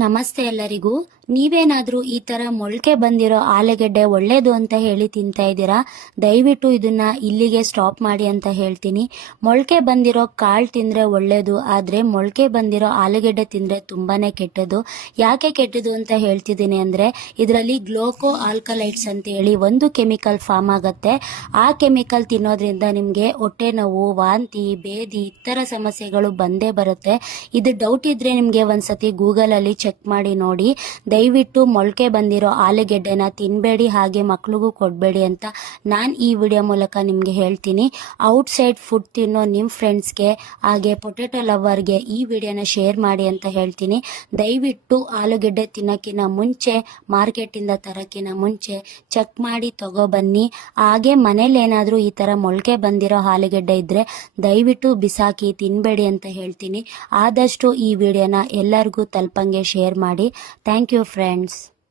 ನಮಸ್ತೆ ಎಲ್ಲರಿಗೂ. ನೀವೇನಾದ್ರೂ ಈ ತರ ಮೊಳಕೆ ಬಂದಿರೋ ಆಲೂಗೆಡ್ಡೆ ಒಳ್ಳೇದು ಅಂತ ಹೇಳಿ ತಿಂತಾ ಇದ್ದೀರಾ? ದಯವಿಟ್ಟು ಇದನ್ನ ಇಲ್ಲಿಗೆ ಸ್ಟಾಪ್ ಮಾಡಿ ಅಂತ ಹೇಳ್ತೀನಿ. ಮೊಳಕೆ ಬಂದಿರೋ ಕಾಳು ತಿಂದ್ರೆ ಒಳ್ಳೇದು, ಆದ್ರೆ ಮೊಳಕೆ ಬಂದಿರೋ ಆಲೂಗೆಡ್ಡೆ ತಿಂದ್ರೆ ತುಂಬಾನೇ ಕೆಟ್ಟದು. ಯಾಕೆ ಕೆಟ್ಟದು ಅಂತ ಹೇಳ್ತಿದ್ದೀನಿ ಅಂದ್ರೆ, ಇದರಲ್ಲಿ ಗ್ಲೋಕೋ ಆಲ್ಕಲೈಡ್ಸ್ ಅಂತ ಹೇಳಿ ಒಂದು ಕೆಮಿಕಲ್ ಫಾರ್ಮ್ ಆಗತ್ತೆ. ಆ ಕೆಮಿಕಲ್ ತಿನ್ನೋದ್ರಿಂದ ನಿಮ್ಗೆ ಹೊಟ್ಟೆ ನೋವು, ವಾಂತಿ, ಬೇದಿ ಇತರ ಸಮಸ್ಯೆಗಳು ಬಂದೇ ಬರುತ್ತೆ. ಇದು ಡೌಟ್ ಇದ್ರೆ ನಿಮ್ಗೆ ಒಂದ್ಸತಿ ಗೂಗಲ್ ಅಲ್ಲಿ ಚೆಕ್ ಮಾಡಿ ನೋಡಿ. ದಯವಿಟ್ಟು ಮೊಳಕೆ ಬಂದಿರೋ ಆಲೂಗೆಡ್ಡೆನ ತಿನ್ಬೇಡಿ, ಹಾಗೆ ಮಕ್ಳಿಗೂ ಕೊಡಬೇಡಿ ಅಂತ ನಾನು ಈ ವಿಡಿಯೋ ಮೂಲಕ ನಿಮ್ಗೆ ಹೇಳ್ತೀನಿ. ಔಟ್ ಸೈಡ್ ಫುಡ್ ತಿನ್ನೋ ನಿಮ್ಮ ಫ್ರೆಂಡ್ಸ್ಗೆ ಹಾಗೆ ಪೊಟೆಟೊ ಲವರ್ಗೆ ಈ ವಿಡಿಯೋನ ಶೇರ್ ಮಾಡಿ ಅಂತ ಹೇಳ್ತೀನಿ. ದಯವಿಟ್ಟು ಆಲೂಗೆಡ್ಡೆ ತಿನ್ನೋಕ್ಕಿಂತ ಮುಂಚೆ, ಮಾರ್ಕೆಟಿಂದ ತರೋಕ್ಕಿಂತ ಮುಂಚೆ ಚೆಕ್ ಮಾಡಿ ತಗೊಬನ್ನಿ. ಹಾಗೆ ಮನೇಲಿ ಏನಾದರೂ ಈ ಥರ ಮೊಳಕೆ ಬಂದಿರೋ ಆಲೂಗೆಡ್ಡೆ ಇದ್ದರೆ ದಯವಿಟ್ಟು ಬಿಸಾಕಿ ತಿನ್ನಬೇಡಿ ಅಂತ ಹೇಳ್ತೀನಿ. ಆದಷ್ಟು ಈ ವಿಡಿಯೋನ ಎಲ್ಲರಿಗೂ ತಲುಪಂಗೆ ಶೇರ್ ಮಾಡಿ. Thank you friends.